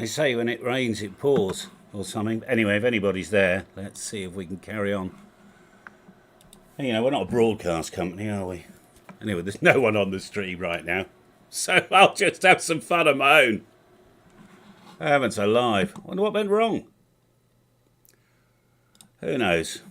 They say when it rains it pours or something. Anyway, if anybody's there, let's see if we can carry on. You know, we're not a broadcast company, are we? Anyway, there's no one on the stream right now, so I'll just have some fun of my own. I haven't so live. I wonder what went wrong. Who knows?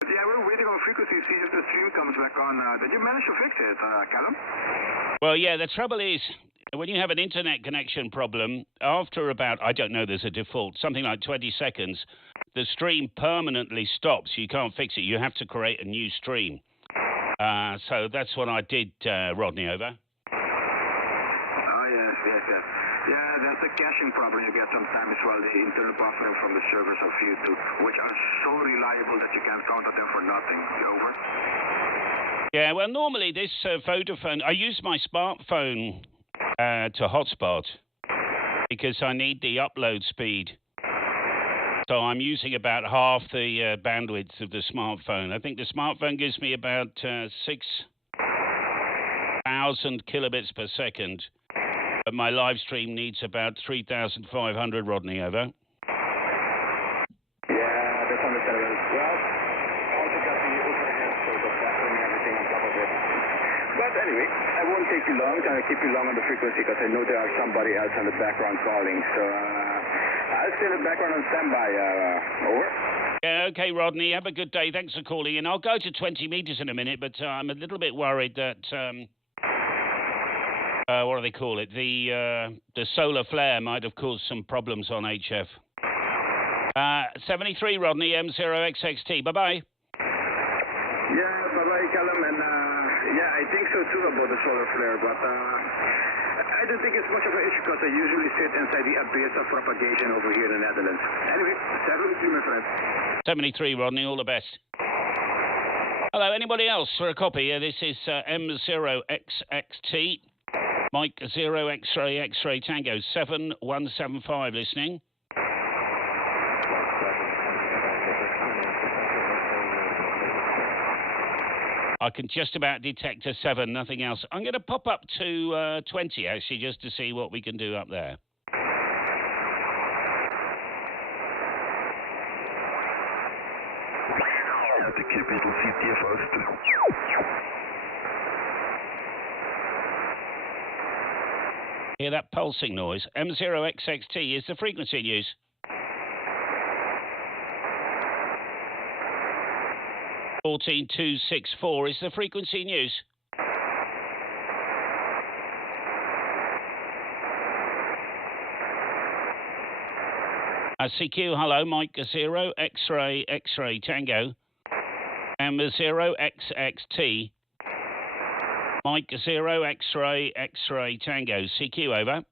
Yeah, we're waiting on frequency, see if the stream comes back on. Did you manage to fix it, Callum? Well, yeah, the trouble is, when you have an internet connection problem, after about, I don't know, there's a default, something like 20 seconds, the stream permanently stops. You can't fix it. You have to create a new stream. So that's what I did, Rodney, over. Oh, yes. Yeah, that's a caching problem you get sometimes as well, the internal buffering from the servers of YouTube, which are so reliable that you can't count on them for nothing. Over. Yeah, well, normally this Vodafone, I use my smartphone to hotspot because I need the upload speed. So I'm using about half the bandwidth of the smartphone. I think the smartphone gives me about 6,000 kilobits per second. But my live stream needs about 3,500, Rodney, over. Yeah, that's understandable. Well, also got the overhead, so the buffering and everything on top of it. But anyway, I won't take you long. I'm going to keep you long on the frequency because I know there are somebody else in the background calling. So I'll stay in the background on standby. Over. Yeah, okay, Rodney. Have a good day. Thanks for calling in. I'll go to 20 meters in a minute, but I'm a little bit worried that... what do they call it? The solar flare might have caused some problems on HF. 73, Rodney, M0XXT. Bye-bye. Yeah, bye-bye, Callum. And yeah, I think so too about the solar flare, but I don't think it's much of an issue because I usually sit inside the abyss of propagation over here in the Netherlands. Anyway, 73, my friend. 73, Rodney. All the best. Hello, anybody else for a copy? This is M0XXT. Mike 0 X-ray X-ray Tango 7175 listening. I can just about detect a 7, nothing else. I'm going to pop up to 20 actually just to see what we can do up there. The capital city first. Hear that pulsing noise? M0XXT is the frequency in use. $14,264 is the frequency in use. CQ, hello, Mike 0 X-ray X-ray Tango. M0XXT. Mike 0 X-ray X-ray Tango. CQ, over.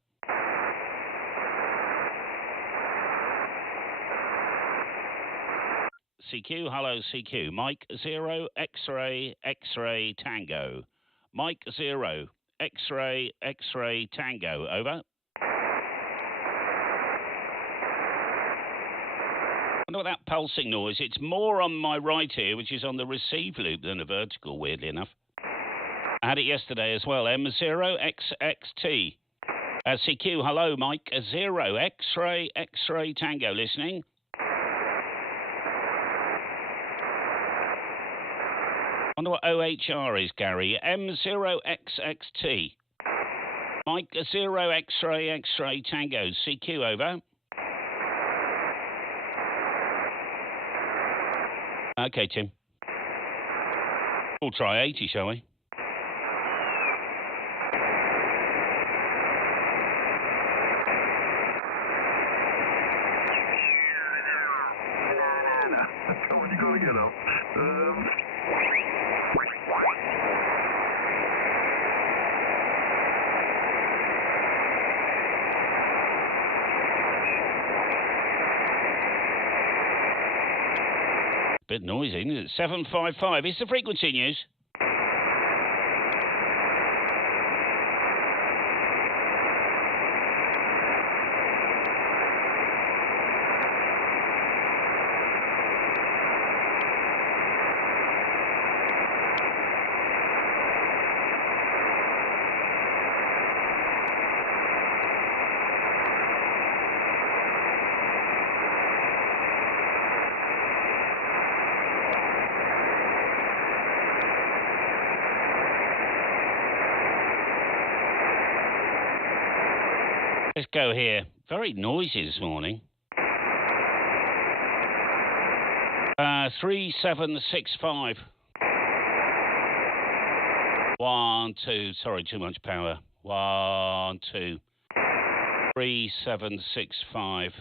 CQ, hello, CQ. Mike 0 X-ray X-ray Tango. Mike 0 X-ray X-ray Tango, over. I wonder what that pulsing noise. It's more on my right here, which is on the receive loop, than a vertical, weirdly enough. I had it yesterday as well. M0XXT. CQ, hello, Mike 0 X-ray X-ray Tango, listening. I wonder what OHR is, Gary. M0XXT. Mike 0 X-ray X-ray Tango. CQ, over. Okay, Tim. We'll try 80, shall we? bit noisy, isn't it? 755. It's the frequency news. Let's go here. Very noisy this morning. 3765. 1, 2. Sorry, too much power. 1, 2. 3765.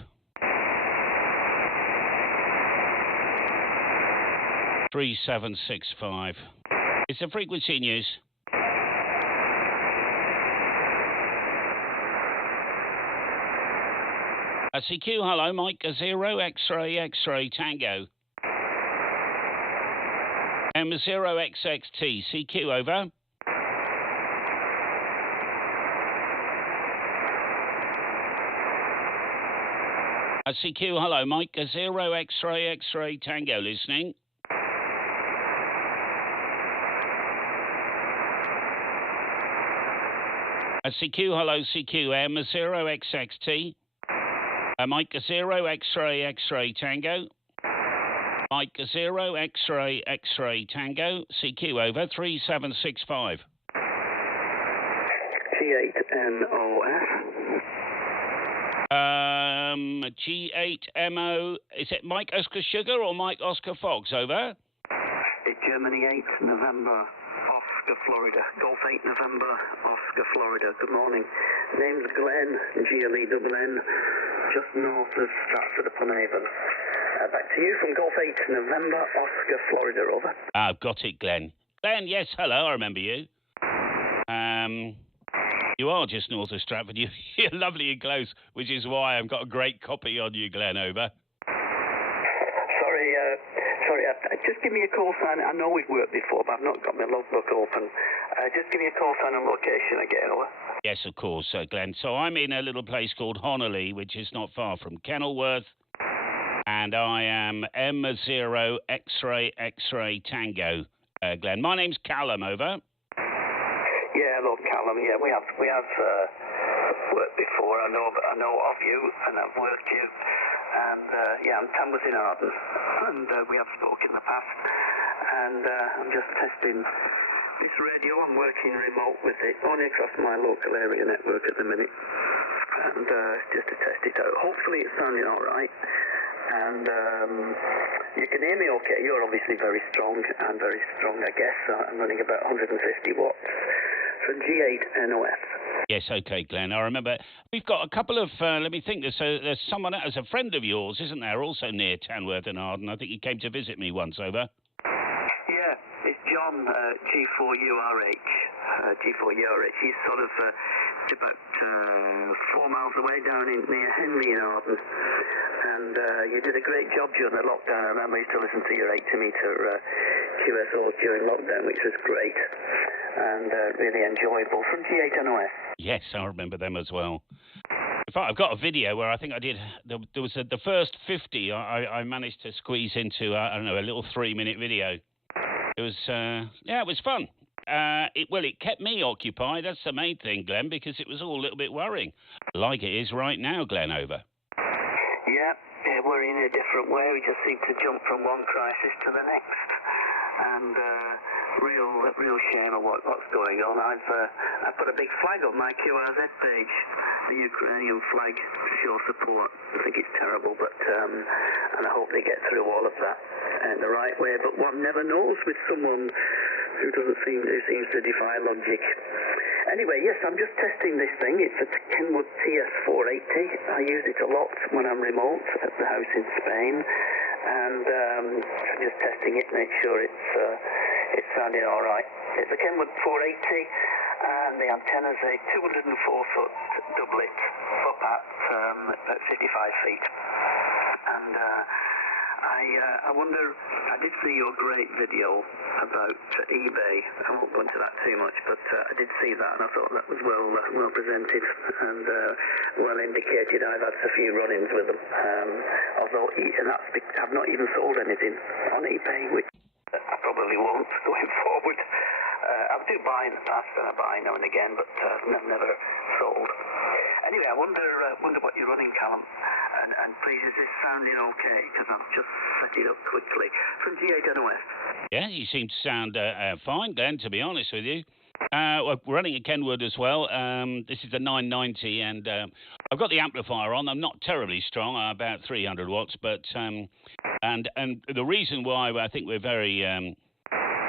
3765. It's the frequency news. CQ, hello, Mike 0 X-ray X-ray Tango. M0XXT, CQ, over. CQ, hello, Mike 0 X-ray X-ray Tango, listening. CQ, hello, CQ, M0XXT. Mike 0 X-ray X-ray Tango. Mike 0 X-ray X-ray Tango. CQ, over 3765. G8NOS. G8MO. Is it Mike Oscar Sugar or Mike Oscar Fox? Over. It's Germany 8 November, Oscar, Florida. Golf 8 November, Oscar, Florida. Good morning. Name's Glenn, GLENN, just north of Stratford-upon-Avon. Back to you from Golf 8 November, Oscar, Florida, over. I've got it, Glenn. Glenn, yes, hello, I remember you. You are just north of Stratford. You're lovely and close, which is why I've got a great copy on you, Glenn, over. Sorry, just give me a call sign. I know we've worked before, but I've not got my logbook open. Just give me a call sign and location again, over. Yes, of course, Glenn. So I'm in a little place called Honolly, which is not far from Kenilworth, and I am M0 X-ray X-ray Tango, Glenn. My name's Callum, over. Yeah, hello, Callum. Yeah, we have worked before. I know of you, and I've worked you. And yeah, I'm Tamworth in Arden, and we have spoken in the past. And I'm just testing this radio. I'm working remote with it, only across my local area network at the minute, and just to test it out. Hopefully, it's sounding all right. And you can hear me okay. You're obviously very strong, I guess. I'm running about 150 watts from G8NOF. Yes, okay, Glenn. I remember we've got a couple of. Let me think. There's someone as a friend of yours, isn't there? Also near Tamworth and Arden. I think he came to visit me once. Over. Yeah, it's John G4URH. G4URH. He's sort of about 4 miles away down near Henley in Arden. And you did a great job during the lockdown. I remember I used to listen to your 80-meter QSO during lockdown, which was great and really enjoyable. From G8NOS. Yes, I remember them as well. In fact, I've got a video where I think I did. There was the first 50. I managed to squeeze into I don't know, a little 3-minute video. It was it was fun. It kept me occupied. That's the main thing, Glenn, because it was all a little bit worrying, like it is right now, Glenn. Over. Yeah, we're in a different way. We just seem to jump from one crisis to the next, and real shame of what's going on. I put a big flag on my QRZ page, the Ukrainian flag, to show support. I think it's terrible, but and I hope they get through all of that in the right way. But one never knows with someone who seems to defy logic. Anyway, yes, I'm just testing this thing. It's a Kenwood TS480. I use it a lot when I'm remote at the house in Spain, and I'm just testing it, make sure it's sounding all right. It's a Kenwood 480, and the antenna's a 204-foot doublet up at 55 feet. And I wonder, I did see your great video about eBay. I won't go into that too much, but I did see that, and I thought that was well presented and well indicated. I've had a few run-ins with them, although I've not even sold anything on eBay, which I probably won't going forward. I do buy in the past, and I buy now and again, but never sold. Anyway, I wonder what you're running, Callum. And please, is this sounding okay? Because I've just set it up quickly. From G8NOS. Yeah, you seem to sound fine, Glenn, to be honest with you. We're running a Kenwood as well. This is a 990, and I've got the amplifier on. I'm not terribly strong, about 300 watts, but and the reason why I think we're very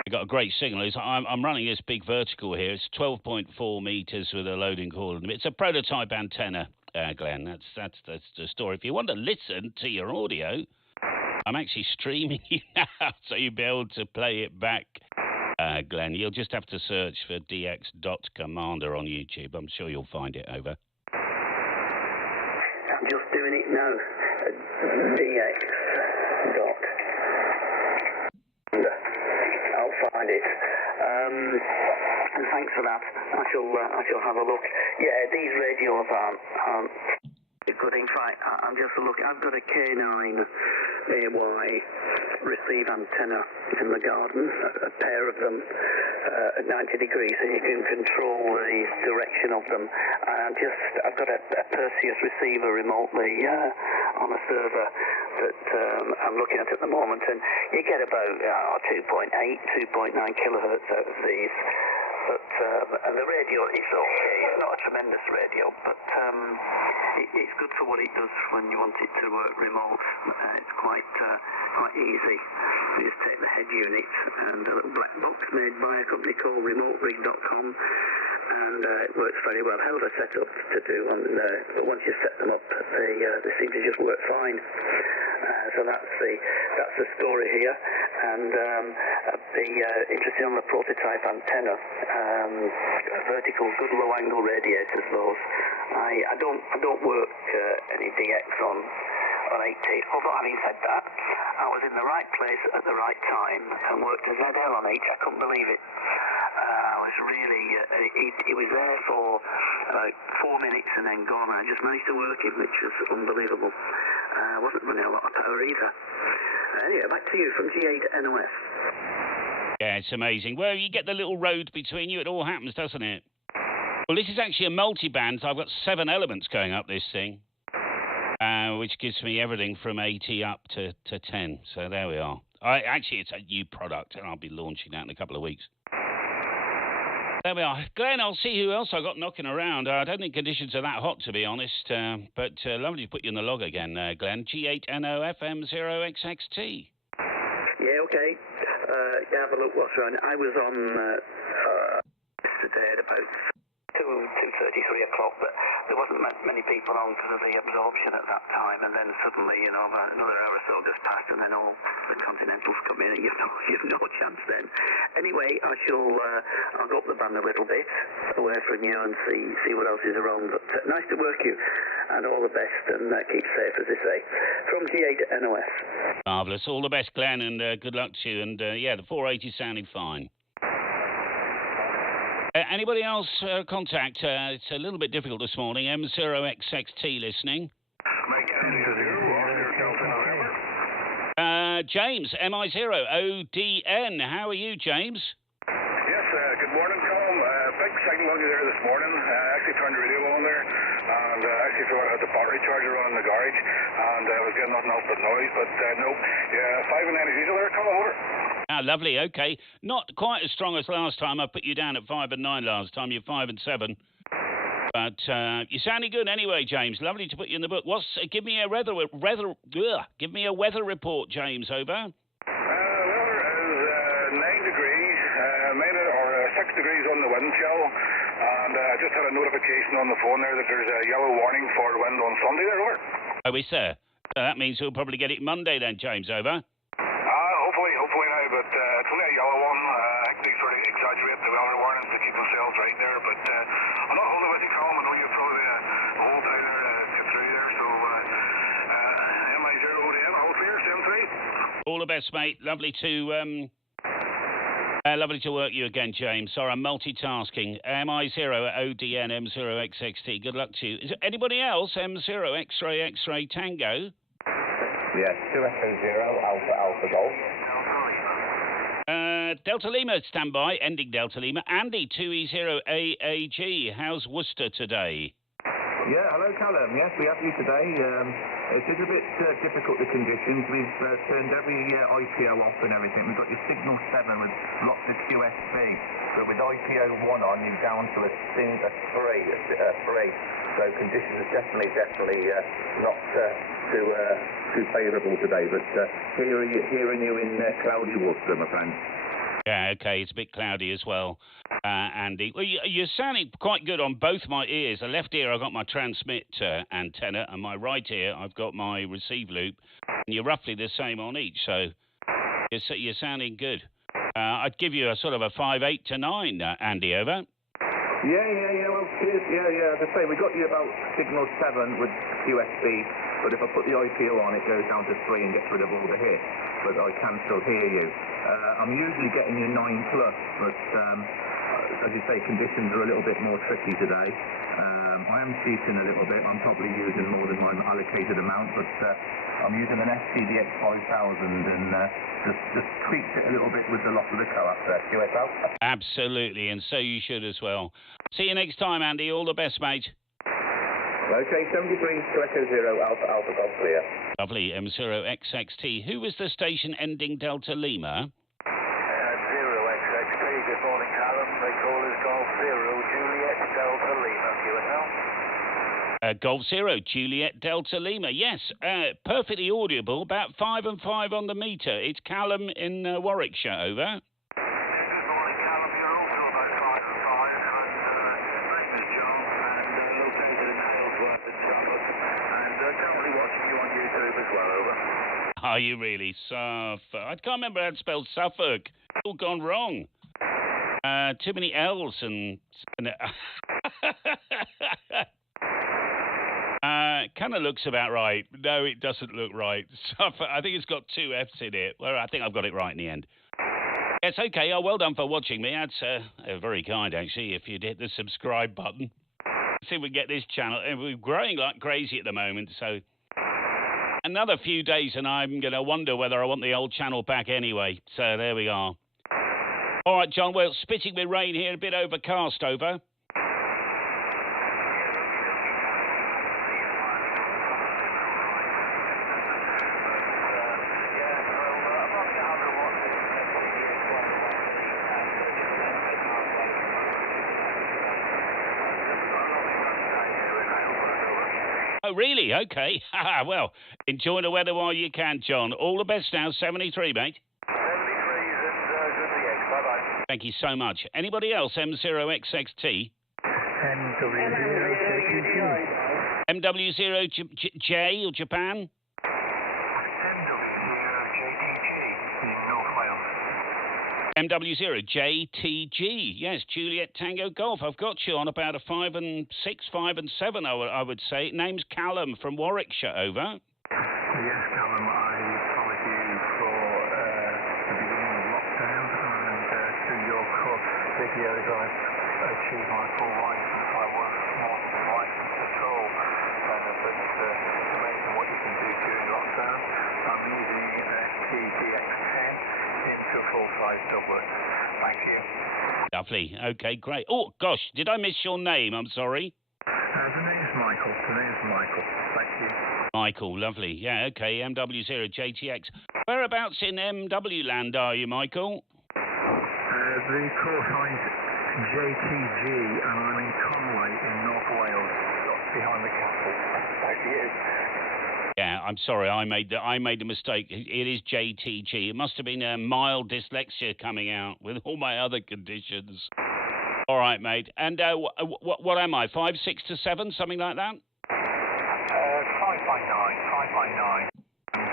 we've got a great signal is I'm running this big vertical here. It's 12.4 meters with a loading cord. It's a prototype antenna, Glenn. That's the story. If you want to listen to your audio, I'm actually streaming you now, so you'll be able to play it back. Glenn, you'll just have to search for DX.Commander on YouTube. I'm sure you'll find it, over. I'm just doing it now. DX. I'll find it. And thanks for that. I shall have a look. Yeah, these radios aren't good. In fact, I'm just looking. I've got a K9 AY receive antenna in the garden, a pair of them at 90 degrees, and you can control the direction of them. I've got a Perseus receiver remotely on a server that I'm looking at the moment, and you get about 2.8, 2.9 kilohertz out of these. But the radio is okay. It's not a tremendous radio, but it's good for what it does when you want it to work remote. It's quite easy. You just take the head unit and a little black box made by a company called remoterig.com, and it works very well. Hell of a setup to do on there, but once you set them up, they seem to just work fine. So that's the story here, and I'd be interested on the prototype antenna, vertical, good low-angle radiators. Those I don't work any DX on 8T. Although having said that, I was in the right place at the right time and worked a ZL on 8. I couldn't believe it. I was really, he was there for about 4 minutes and then gone. I just managed to work him, which was unbelievable. Wasn't running a lot of power either. Anyway, back to you from G8NOS. Yeah, it's amazing. Well, you get the little road between you. It all happens, doesn't it? Well, this is actually a multi-band. So I've got 7 elements going up this thing, which gives me everything from 80 up to 10. So there we are. Actually, it's a new product, and I'll be launching that in a couple of weeks. There we are. Glenn, I'll see who else I got knocking around. I don't think conditions are that hot, to be honest. But lovely to put you in the log again, Glenn. G8NOFM0XXT. Yeah, okay. Have a look what's around. I was on yesterday at about 2:33 o'clock, but there wasn't many people on because of the absorption at that time, and then suddenly, another hour or so just passed, and then all the Continentals come in, and you've no chance then. Anyway, I'll go up the band a little bit away from you and see what else is around. But nice to work you, and all the best, and keep safe, as they say. From G8NOS. Marvellous. All the best, Glenn, and good luck to you. And yeah, the 480 sounding fine. Anybody else contact? It's a little bit difficult this morning. M0XXT listening. James, MI0ODN. How are you, James? Yes, good morning, Colm. Big signal on you there this morning. I actually turned the radio on there, and actually thought I had the battery charger on in the garage, and I was getting nothing else but noise, but no. Yeah, 5 and 9 as usual there, Colm, over. Ah, lovely. Okay, not quite as strong as last time. I put you down at 5 and 9 last time. You're 5 and 7, but you're sounding good anyway, James. Lovely to put you in the book. Give me a weather report, James. Over. Weather is 9 degrees, 6 degrees on the wind chill, and I just had a notification on the phone there that there's a yellow warning for wind on Sunday there, over. Oh, is there? So that means we'll probably get it Monday then, James. Over. Hopefully now, but it's only a yellow one. I think they sort of exaggerate the weather warnings to keep themselves right there, but I'm not holding with you, Colm. I know you're probably a whole day there to get through there, so MI0ODN, all clear, 7-3. best, mate. Lovely to work you again, James. Sorry, I'm multitasking. MI0 ODN M0XXT. Good luck to you. Is there anybody else? M0 X-ray X-ray Tango. Yes, 2 Echo 0 Alpha Alpha Golf. Delta Lima, standby, ending Delta Lima. Andy, 2E0 AAG. How's Worcester today? Yeah, hello Callum. Yes, we have you today. It is a bit difficult, the conditions. We've turned every IPO off and everything. We've got your signal 7 with lots of QSB. But with IPO 1 on, you're down to a 3. So conditions are definitely not too favourable today. But hearing you in cloudy Worcester, my friend. Yeah, okay, it's a bit cloudy as well, Andy. Well, you're sounding quite good on both my ears. The left ear, I've got my transmit antenna, and my right ear, I've got my receive loop. And you're roughly the same on each, so you're sounding good. I'd give you a sort of a 5, 8 to 9, Andy, over. Yeah, well, cheers. Yeah, as I say, we got you about signal 7 with QSB, but if I put the IPO on, it goes down to 3 and gets rid of all the hits, but I can still hear you. I'm usually getting you 9+, but as you say, conditions are a little bit more tricky today. I am cheating a little bit. I'm probably using more than my allocated amount, but I'm using an SCDX 5000 and just tweaked it a little bit with the loss of the co-op there. QSL? Absolutely, and so you should as well. See you next time, Andy. All the best, mate. Okay, 73 to Echo 0, Alpha Alpha Golf clear. Lovely, M0XXT. Who was the station ending Delta Lima? 0XXT, good morning, Callum. They call us Golf 0, Juliet Delta Lima, QSL. Golf 0, Juliet Delta Lima. Yes, perfectly audible, about 5 and 5 on the meter. It's Callum in Warwickshire, over. Are you really? Suffolk. I can't remember how to spell Suffolk. It's all gone wrong. Too many L's and kind of looks about right. No, it doesn't look right. Suffolk. I think it's got 2 F's in it. Well, I think I've got it right in the end. It's okay. Oh, well done for watching me. That's very kind, actually, if you'd hit the subscribe button. See if we can get this channel. We're growing like crazy at the moment, so another few days and I'm going to wonder whether I want the old channel back anyway. So there we are. All right, John. Well, spitting with rain here, a bit overcast, over. Oh, really? Okay. Well, enjoy the weather while you can, John. All the best now. 73, mate. 73s and good DX. Bye-bye. Thank you so much. Anybody else? M0XXT? MW0 J or Japan? MW0 JTG. Yes, Juliet Tango Golf. I've got you on about a 5 and 6, 5 and 7, I would say. Name's Callum from Warwickshire, over. Yes, Callum, I followed you for the beginning of lockdown, and through your videos I've achieved my full license. I was not licensed at all, but it's amazing what you can do during lockdown. I'm using an STDX10 into full-size doublets. Thank you. Lovely. Okay, great. Oh, gosh, did I miss your name? I'm sorry. The name's Michael. Thank you. Michael, lovely. Yeah, okay, MW0 JTX. Whereabouts in MW land are you, Michael? The call sign's JTG, and I'm in Conway in North Wales, behind the castle. Thank you. Yeah, I'm sorry, I made the mistake. It is JTG. It must have been a mild dyslexia coming out with all my other conditions. All right, mate. And what am I? 5, 6 to 7, something like that? 5 by 9. And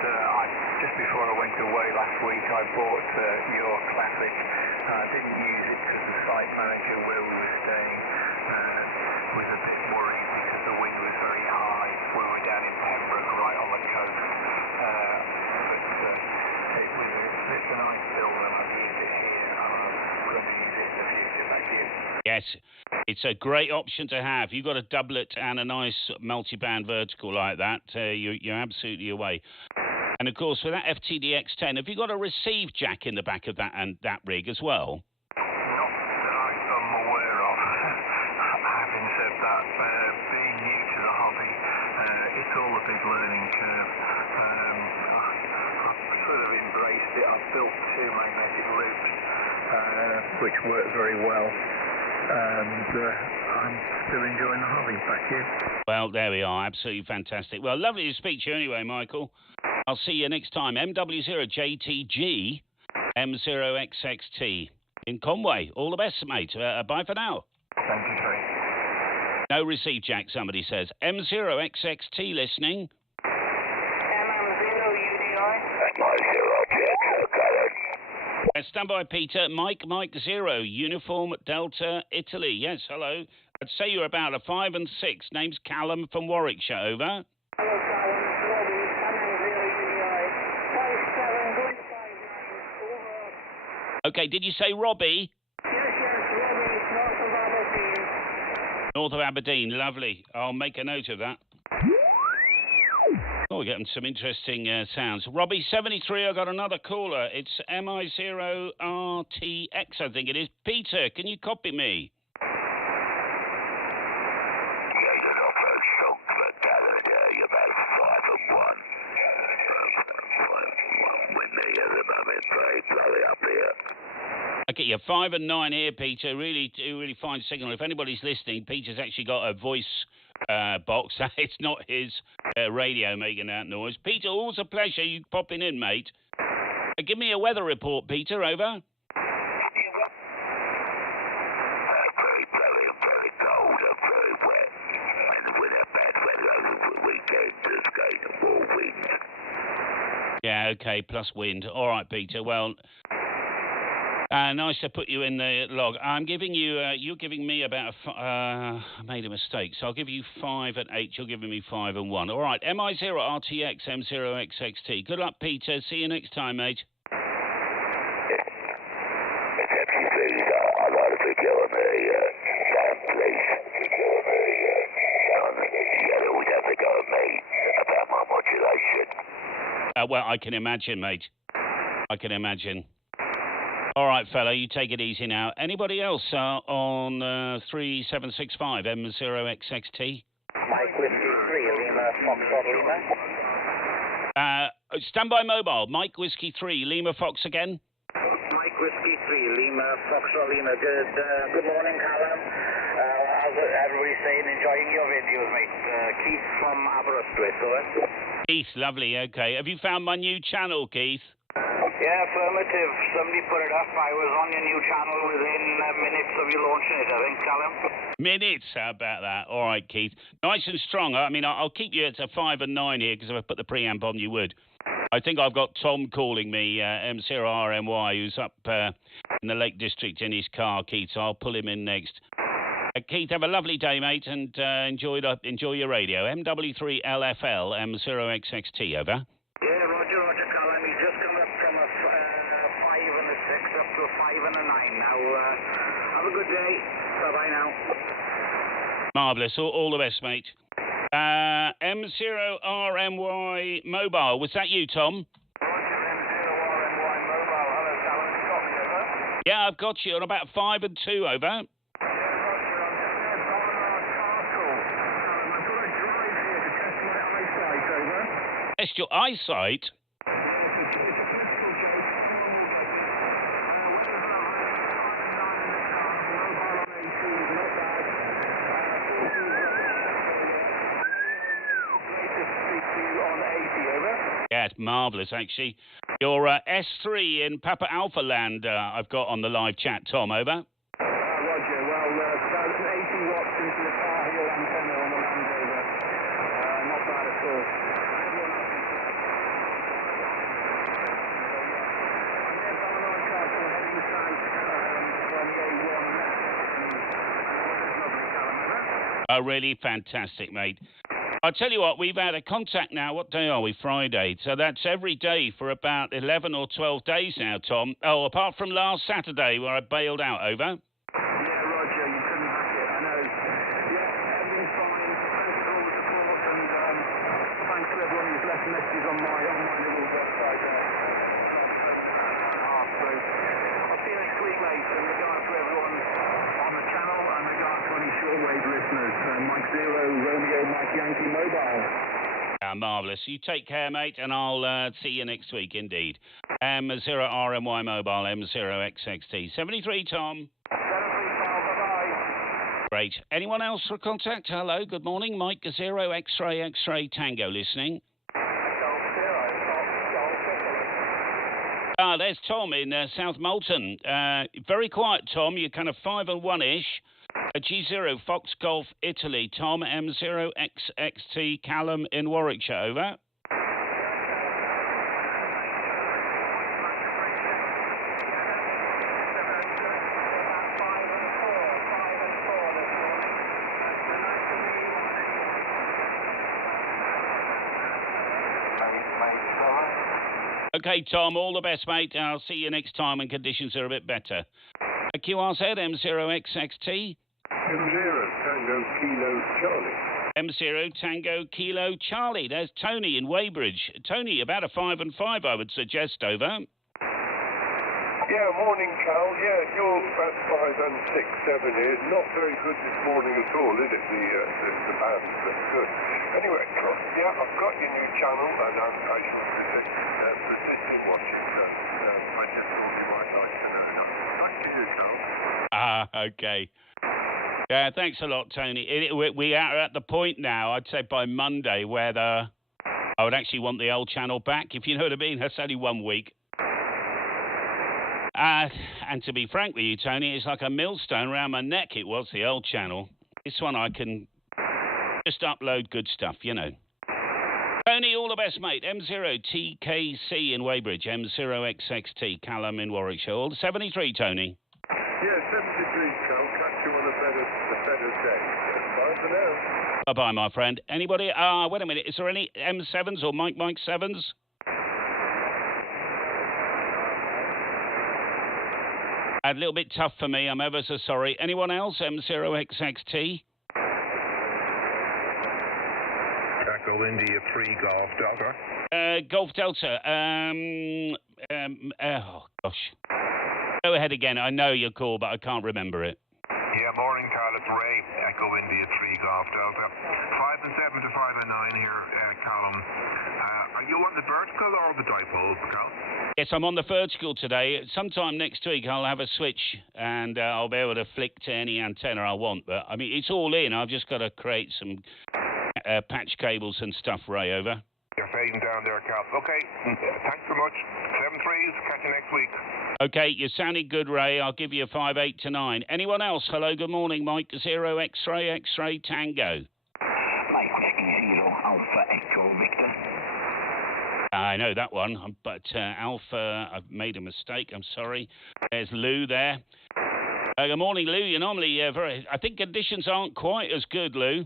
just before I went away last week, I bought your Classic. I didn't use it because the site manager where we were staying was a bit worried because the wind was very high. We were down in Pembroke, right on the coast. But it was Yes, it's a great option to have. You've got a doublet and a nice multi-band vertical like that. You're absolutely away. And of course, with that FTDX10, have you got a receive jack in the back of that and that rig as well? Not that I'm aware of. Having said that, being new to the hobby, it's all a big learning curve. I've sort of embraced it. I've built 2 magnetic loops, which work very well. And I'm still enjoying the hobby. Back here. Well, there we are. Absolutely fantastic. Well, lovely to speak to you anyway, Michael. I'll see you next time. MW0JTG M0XXT in Conway. All the best, mate. Bye for now. Thank you, Craig. No receive jack, somebody says. M0XXT listening. Stand by, Peter. Mike 0, Uniform Delta, Italy. Yes, hello. I'd say you're about a 5 and 6. Name's Callum from Warwickshire. Over. Hello, Callum. It's Robbie. Command 0 UDI. 57, going 59. Over. Okay, did you say Robbie? Yes, Robbie. North of Aberdeen. North of Aberdeen. Lovely. I'll make a note of that. Oh, we're getting some interesting sounds. Robbie 73, I got another caller. It's MI0RTX, I think it is. Peter, can you copy me? I get you 5 and 9 here, Peter. Really fine signal. If anybody's listening, Peter's actually got a voice box. It's not his radio making that noise. Peter, always a pleasure you popping in, mate. Give me a weather report, Peter. Over. Very cold and very wet. And with a bad weather over the weekend, there's going to more wind. Yeah, okay, plus wind. All right, Peter. Well, nice to put you in the log. I'm giving you, you're giving me about, I made a mistake, so I'll give you 5 and 8. You're giving me 5 and 1. All right, MI0RTX M0XXT. Good luck, Peter. See you next time, mate. A lot of people on the place. You always have to go at me about my modulation. Well, I can imagine, mate. I can imagine. All right, fella, you take it easy now. Anybody else on 3765 M0XXT? Mike Whiskey 3, Lima, Foxtrot, Lima. Standby mobile. Mike Whiskey 3, Lima Fox again. Mike Whiskey 3, Lima, Foxtrot, Lima. Good morning, Callum. How's everybody saying? Enjoying your videos, mate. Keith from Aberystwyth, over. Keith, lovely, okay. Have you found my new channel, Keith? Yeah, affirmative. Somebody put it up. I was on your new channel within minutes of you launching it, I think, Callum. Minutes, how about that? All right, Keith. Nice and strong. I mean, I'll keep you at a 5 and 9 here, because if I put the preamp on, you would. I think I've got Tom calling me, M0RMY, who's up in the Lake District in his car, Keith, so I'll pull him in next. Keith, have a lovely day, mate, and enjoy your radio. MW3LFL, M0XXT, over. Yeah, Roger, Callum. He's just come up from a 5 and a 6 up to a 5 and a 9 now. Have a good day. Bye-bye now. Marvellous. All the best, mate. M0RMY Mobile. Was that you, Tom? Roger, M0RMY Mobile. Hello, Callum. Copy, over. Yeah, I've got you on about 5 and 2, over. Test your eyesight. Yeah, it's marvellous, actually. Your S3 in Papa Alpha Land I've got on the live chat, Tom, over. Roger, well, about 80 watts into the far heel antenna on the Land Rover. Not bad at all. Oh, really fantastic, mate. I'll tell you what, we've had a contact now. What day are we? Friday. So that's every day for about 11 or 12 days now, Tom. Oh, apart from last Saturday where I bailed out, over. Yeah, Roger, you listeners. Mike Zero, Romeo, Mike Yankee Mobile. Marvellous. You take care, mate, and I'll see you next week, indeed. M0RMY Mobile, M0XXT. 73, Tom. 73, Carl. Bye-bye. Great. Anyone else for contact? Hello, good morning. Mike Zero, X-Ray, X-Ray, Tango, listening. There's Tom in South Molton. Very quiet, Tom. You're kind of 5 and 1-ish. G0, Fox Golf, Italy. Tom, M0XXT, Callum in Warwickshire. Over. Okay, Tom, all the best, mate. I'll see you next time when conditions are a bit better. QRZ, M0XXT. M0 Tango Kilo Charlie. M0 Tango Kilo Charlie. There's Tony in Weybridge. Tony, about a 5 and 5, I would suggest. Over. Yeah, morning, Cal. Yeah, you're about 5 and 6, 7 here. Not very good this morning at all, is it? The band, but good. Anyway, yeah, I've got your new channel, and I'm persisting watching. So I just thought you might like to know. Back to you, Cal. Okay. Yeah, thanks a lot, Tony. We are at the point now, I'd say by Monday, where I would actually want the old channel back, if you know what I mean. That's only 1 week. And to be frank with you, Tony, it's like a millstone around my neck. It was the old channel. This one I can just upload good stuff, you know. Tony, all the best, mate. M0TKC in Weybridge, M0XXT, Callum in Warwickshire. All 73, Tony. Yeah, 73, Cal. Catch you on a better day. Bye for now. Bye-bye, my friend. Anybody? Wait a minute. Is there any M7s or Mike 7s? A little bit tough for me. I'm ever so sorry. Anyone else? M0XXT? Echo India 3 Golf Delta. Golf Delta. Oh, gosh. Go ahead again. I know your call, but I can't remember it. Yeah, morning, Carl. It's Ray. Echo India 3 Golf Delta. 5 and 7 to 5 and 9 here, Callum. Are you on the vertical or the dipole, Cal? Yes, I'm on the vertical today. Sometime next week I'll have a switch and I'll be able to flick to any antenna I want. But, I mean, it's all in. I've just got to create some patch cables and stuff, Ray. Over. You're fading down there, Cal. Okay, thanks so much. 7-3s. Catch you next week. Okay, you're sounding good, Ray. I'll give you a 5, 8 to 9. Anyone else? Hello, good morning, Mike. 0 X-Ray, X-Ray, Tango. Mike Whiskey 0, Alpha Echo Victor. I know that one, but Alpha, I've made a mistake. I'm sorry. There's Lou there. Good morning, Lou. You're normally I think conditions aren't quite as good, Lou.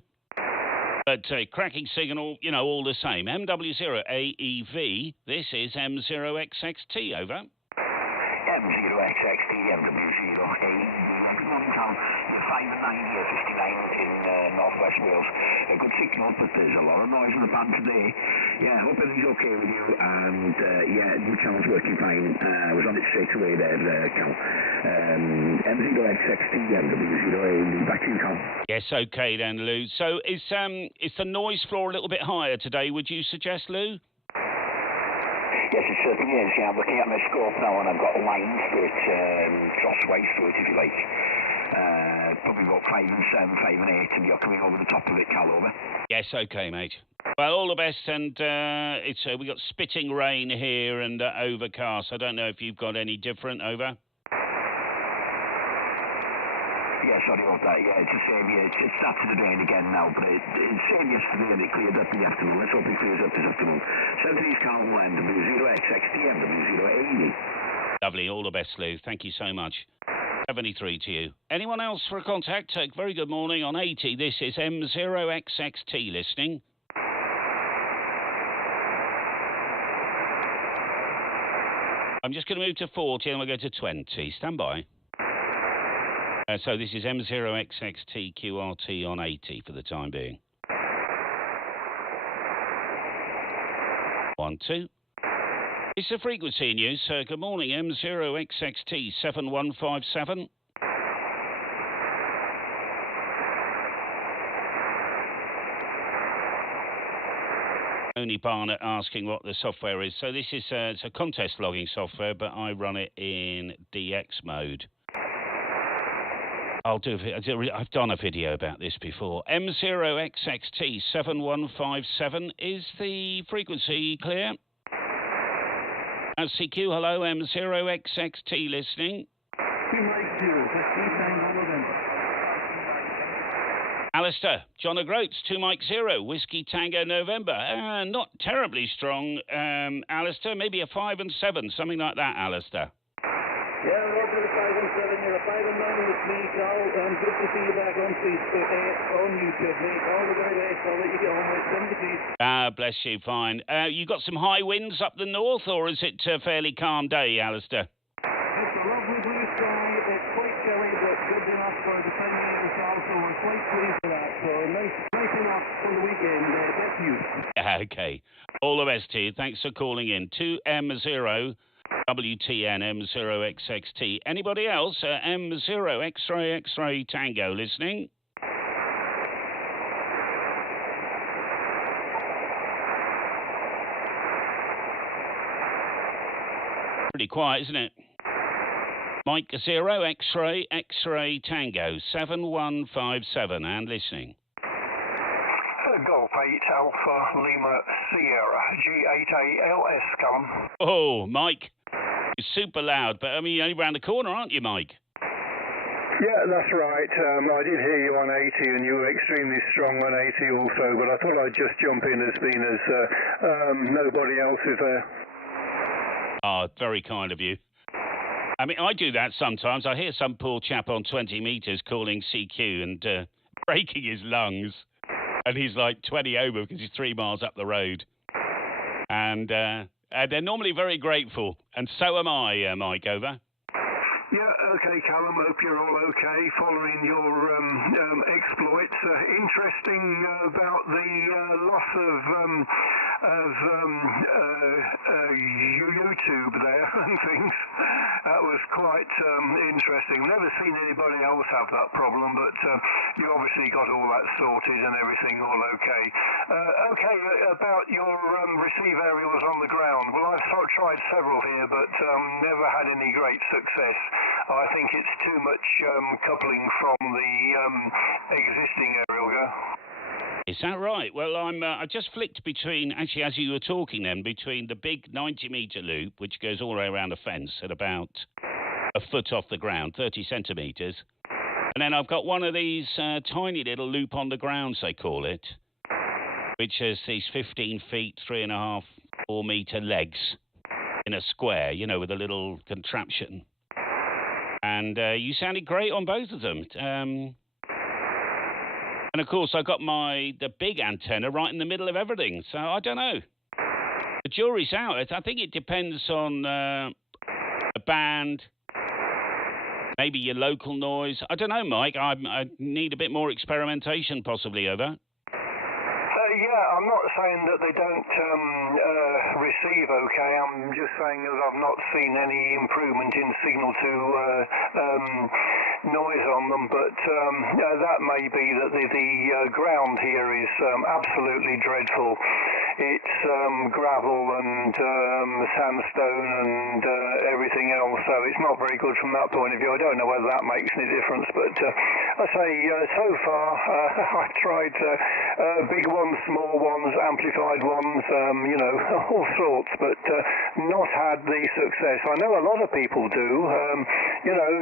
But cracking signal, you know, all the same. MW0AEV, this is M0XXT, over. M0XXT, MW0AEV. Good morning, Tom. You're 5 and 9 here, 59 in northwest Wales. A good signal, but there's a lot of noise in the band today. Yeah, hope everything's okay with you. And yeah, the channel's working fine. I was on it straight away there, Cal. M0XXT, MW0AEV. Back to you, Cal. Yes, okay then, Lou. So is the noise floor a little bit higher today, would you suggest, Lou? Yes, it certainly is. Yeah, I'm looking at my scope now and I've got lines through it, crossways through it, if you like. Probably about 5 and 7, 5 and 8, and you're coming over the top of it, Cal, over. Yes, okay, mate. Well, all the best, and it's we got spitting rain here and overcast. I don't know if you've got any different, over. Yeah, sorry about that. Yeah, it's the same. Yeah, it started to rain again now, but it's same yesterday and it cleared up in the afternoon. Let's hope it clears up this afternoon. 73's Cal, MW0XXT, MW0AE. Lovely. All the best, Lou. Thank you so much. 73 to you. Anyone else for a contact? Very good morning on 80. This is M0XXT listening. I'm just going to move to 40 and we'll go to 20. Stand by. So this is M0XXT QRT on 80 for the time being. 1, 2. It's the frequency in use. Good morning, M0XXT 7157. Tony Barnett asking what the software is. So this is it's a contest logging software, but I run it in DX mode. I've done a video about this before. M0XXT 7157 is the frequency clear? CQ, hello, M0XXT listening. Alistair, John O'Groats, 2 Mike 0, Whiskey Tango November. Not terribly strong, Alistair, maybe a 5 and 7, something like that, Alistair. Yeah, Roger, 5 and 7, you're a 5 and 9 with me, Carl. Good to see you back on YouTube, mate. All the very best. I'll let you get on with it. Bless you, fine. You got some high winds up the north, or is it a fairly calm day, Alistair? It's a lovely blue sky. It's quite chilly, but good enough for the time of the south, so we're quite pleased with that. So nice enough for the weekend. That's you. Okay. All the best to you. Thanks for calling in. 2M0 WTN M0XXT. Anybody else? M0 X-ray Tango listening. Pretty quiet, isn't it? Mike 0 X-ray Tango 7157 and listening. Golf 8 Alpha Lima Sierra G8ALS, Callum. Oh, Mike. You're super loud, but I mean, you're only round the corner, aren't you, Mike? Yeah, that's right. I did hear you on 80, and you were extremely strong on 80 also, but I thought I'd just jump in as being as nobody else is there. Oh, very kind of you. I mean, I do that sometimes. I hear some poor chap on 20 metres calling CQ and breaking his lungs. And he's like 20 over because he's 3 miles up the road. And they're normally very grateful. And so am I, Mike, over. Yeah, okay, Callum, hope you're all okay following your exploits. Interesting about the loss of YouTube there and things. That was quite interesting. Never seen anybody else have that problem, but you obviously got all that sorted and everything all okay. Okay, about your receive aerials on the ground. Well, I've tried several here, but never had any great success. I think it's too much coupling from the existing aerial go. Is that right? Well, I just flicked between, actually, as you were talking then, between the big 90-metre loop, which goes all the way around a fence at about a foot off the ground, 30 centimetres. And then I've got one of these tiny little loop on the grounds, they call it, which has these 15 feet, 3.5, 4 metre legs in a square, you know, with a little contraption. And you sounded great on both of them. And of course, I got the big antenna right in the middle of everything. So I don't know. The jury's out. I think it depends on the band, maybe your local noise. I don't know, Mike. I need a bit more experimentation, possibly, over. Yeah, I'm not saying that they don't receive okay. I'm just saying that I've not seen any improvement in signal to noise on them, but that may be that the ground here is absolutely dreadful. It's gravel and sandstone and everything else, so it's not very good from that point of view. I don't know whether that makes any difference, but I say so far I've tried big ones, small ones, amplified ones, you know, all sorts, but not had the success. I know a lot of people do. You know,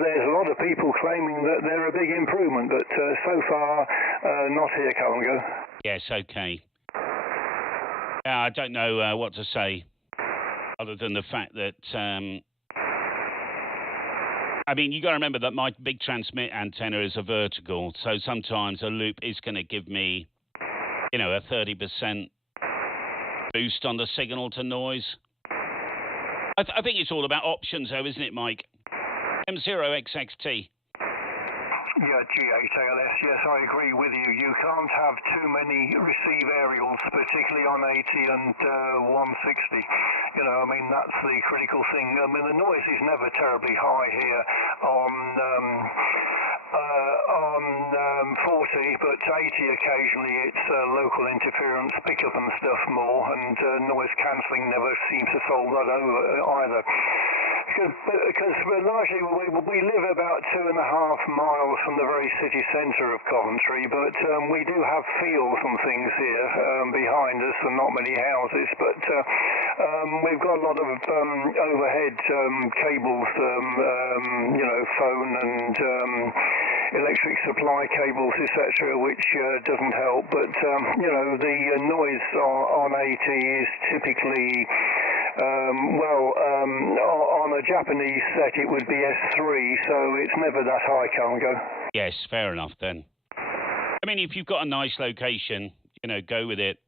there's a lot of people claiming that they're a big improvement, but so far not here, Calango. Yes, okay. I don't know what to say, other than the fact that, I mean, you got to remember that my big transmit antenna is a vertical, so sometimes a loop is going to give me, you know, a 30% boost on the signal to noise. I think it's all about options, though, isn't it, Mike? M0XXT. Yeah, G8ALS, yes, I agree with you. You can't have too many receive aerials, particularly on 80 and 160. You know, I mean, that's the critical thing. I mean, the noise is never terribly high here on 40 but 80 occasionally it's local interference, pickup and stuff more, and noise cancelling never seems to solve that over either. Because largely we live about 2.5 miles from the very city centre of Coventry, but we do have fields and things here behind us and not many houses, but we've got a lot of overhead cables, phone and electric supply cables, etc., which doesn't help, but the noise on 80 is typically on a Japanese set it would be S3, so it's never that high, Congo. Yes, fair enough then. I mean, if you've got a nice location, go with it.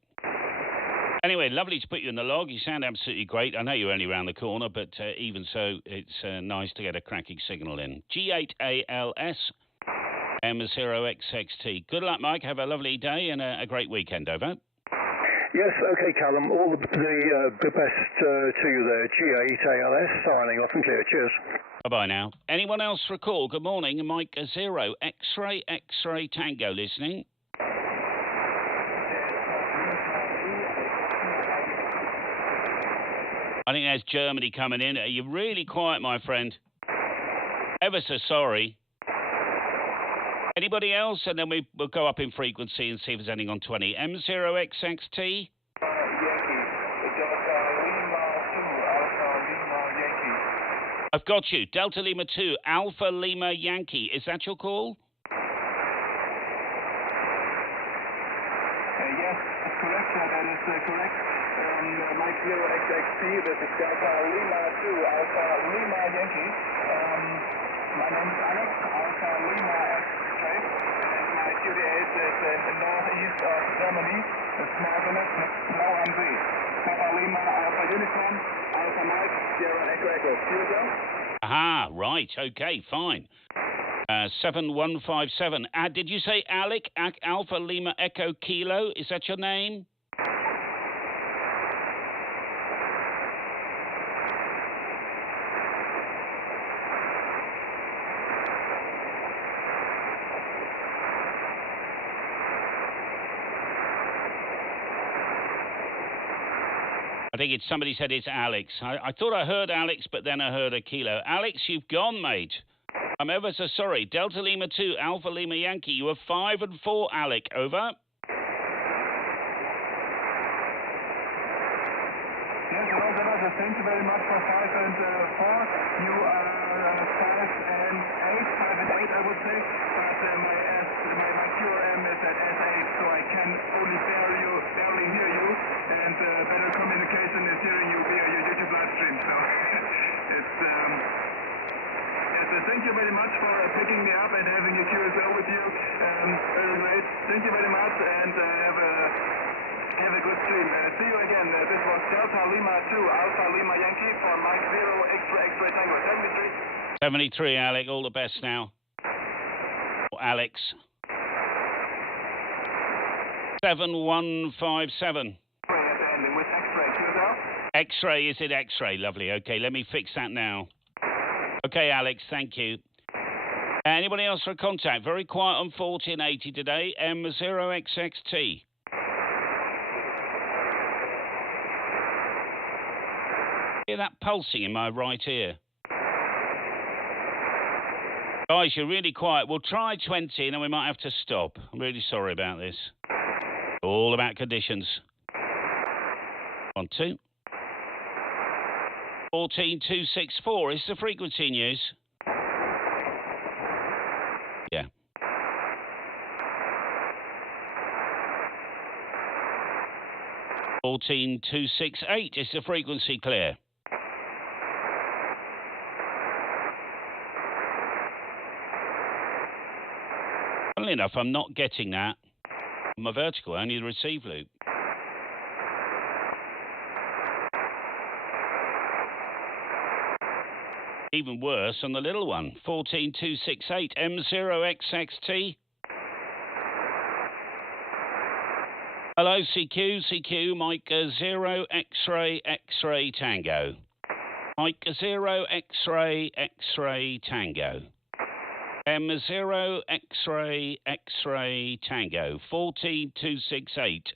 Anyway, lovely to put you in the log. You sound absolutely great. I know you're only around the corner, but even so, it's nice to get a cracking signal in. G8ALS M0XXT. Good luck, Mike. Have a lovely day and a great weekend. Over. Yes, okay, Callum. All the best to you there. G8ALS signing off and clear. Cheers. Bye-bye now. Anyone else for a call? Good morning. Mike 0 X-ray X-ray Tango listening. I think there's Germany coming in. Are you really quiet, my friend? Ever so sorry. Anybody else? And then we'll go up in frequency and see if there's anything on 20. M0XXT? I've got you. Delta Lima 2, Alpha Lima Yankee. Is that your call? Yes, correct. That is correct. Mike 0XXT, this is Delta Lima 2, Alpha Lima Yankee. My name is Alex, Alpha Lima X-ray, and my duty is in the northeast of Germany, the small village now am see. Papa Lima, Alpha Uniform, Alpha Mike, Sierra Echo Echo. Here Aha, right, okay, fine. 7157. Did you say Alec, Alpha Lima Echo Kilo? Is that your name? I think it's somebody said it's Alex. I thought I heard Alex, but then I heard a kilo. Alex, you've gone, mate. I'm ever so sorry. Delta Lima 2, Alpha Lima Yankee. You were 5 and 4, Alec. Over. Yes, Roger. Thank you very much for 5 and 4. You are 5 and 8, I would say. But my QRM is at S8, so I can only barely hear you. And better communication is hearing you via your YouTube live stream. So it's yes. Thank you very much for picking me up and having a QSL with you. Very great. Thank you very much, and have a good stream. See you again. This was Delta Lima 2, Alpha Lima Yankee for Mike 0 X-ray Tango 73. 73, Alec. All the best now. Or Alex. 7157. With X-ray, QSL? X-ray, is it X-ray? Lovely. Okay, let me fix that now. Okay, Alex, thank you. Anybody else for a contact? Very quiet on 1480 today. M0XXT. Hear that pulsing in my right ear? Guys, you're really quiet. We'll try 20 and then we might have to stop. I'm really sorry about this. All about conditions. 1, 2. 14264 is the frequency news. Yeah. (14268) is the frequency clear. Funnily enough, I'm not getting that on my vertical, only the receive loop. Even worse on the little one. 14268 M0XXT. Hello, CQ, Mike 0 X-ray X-ray Tango. Mike 0 X-ray X-ray Tango. M0 X-ray X-ray Tango 14268.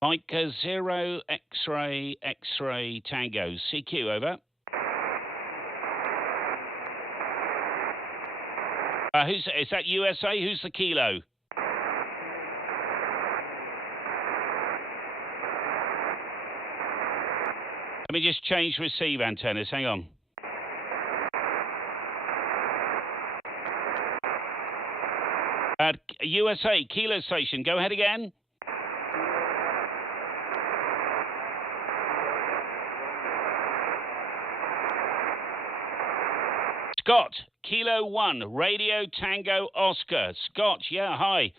Mike 0 X-ray X-ray Tango CQ over. Is that USA? Who's the kilo? Let me just change receive antennas. Hang on. USA, Kilo Station. Go ahead again. Scott, Kilo 1, Radio Tango Oscar. Scott, yeah, hi.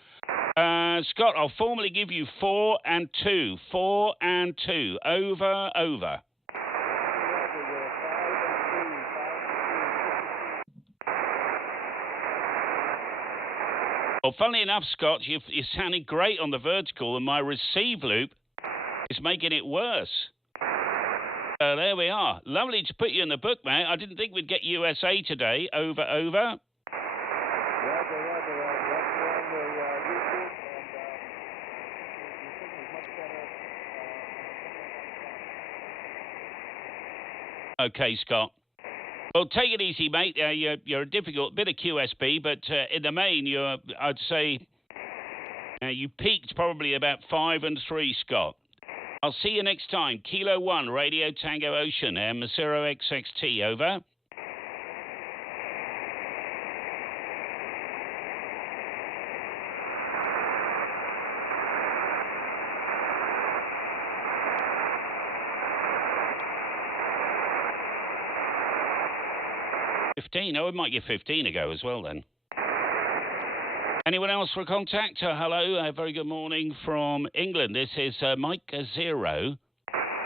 Scott, I'll formally give you 4 and 2. 4 and 2. Over, over. Well, funnily enough, Scott, you're sounding great on the vertical, and my receive loop is making it worse. There we are. Lovely to put you in the book, mate. I didn't think we'd get USA today. Over, over. Okay, Scott. Well, take it easy, mate. You're a difficult bit of QSB, but in the main, I'd say you peaked probably about 5 and 3, Scott. I'll see you next time. Kilo 1, Radio Tango Ocean, M0XXT, over. Oh, it might get 15 ago as well then. Anyone else for a contact? Hello, very good morning from England. This is Mike 0,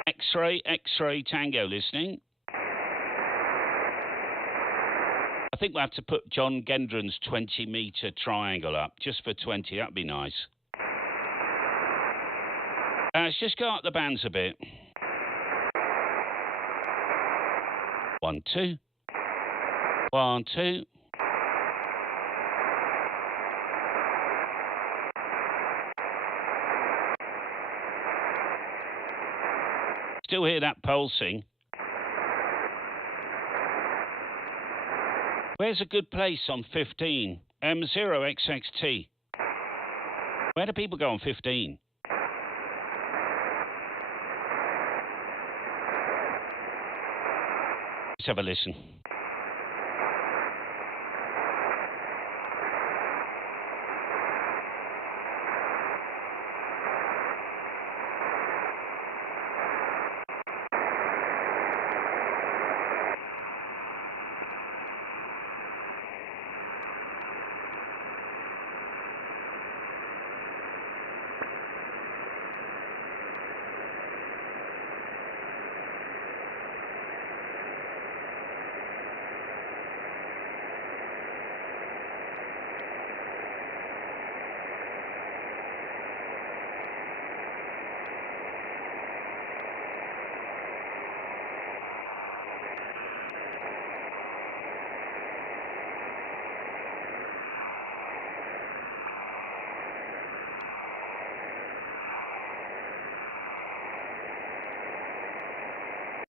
X-ray, X-ray Tango listening. I think we'll have to put John Gendron's 20-metre triangle up, just for 20, that'd be nice. Let's just go up the bands a bit. 1, 2. 1, 2. Still hear that pulsing. Where's a good place on 15? M0XXT. Where do people go on 15? Let's have a listen.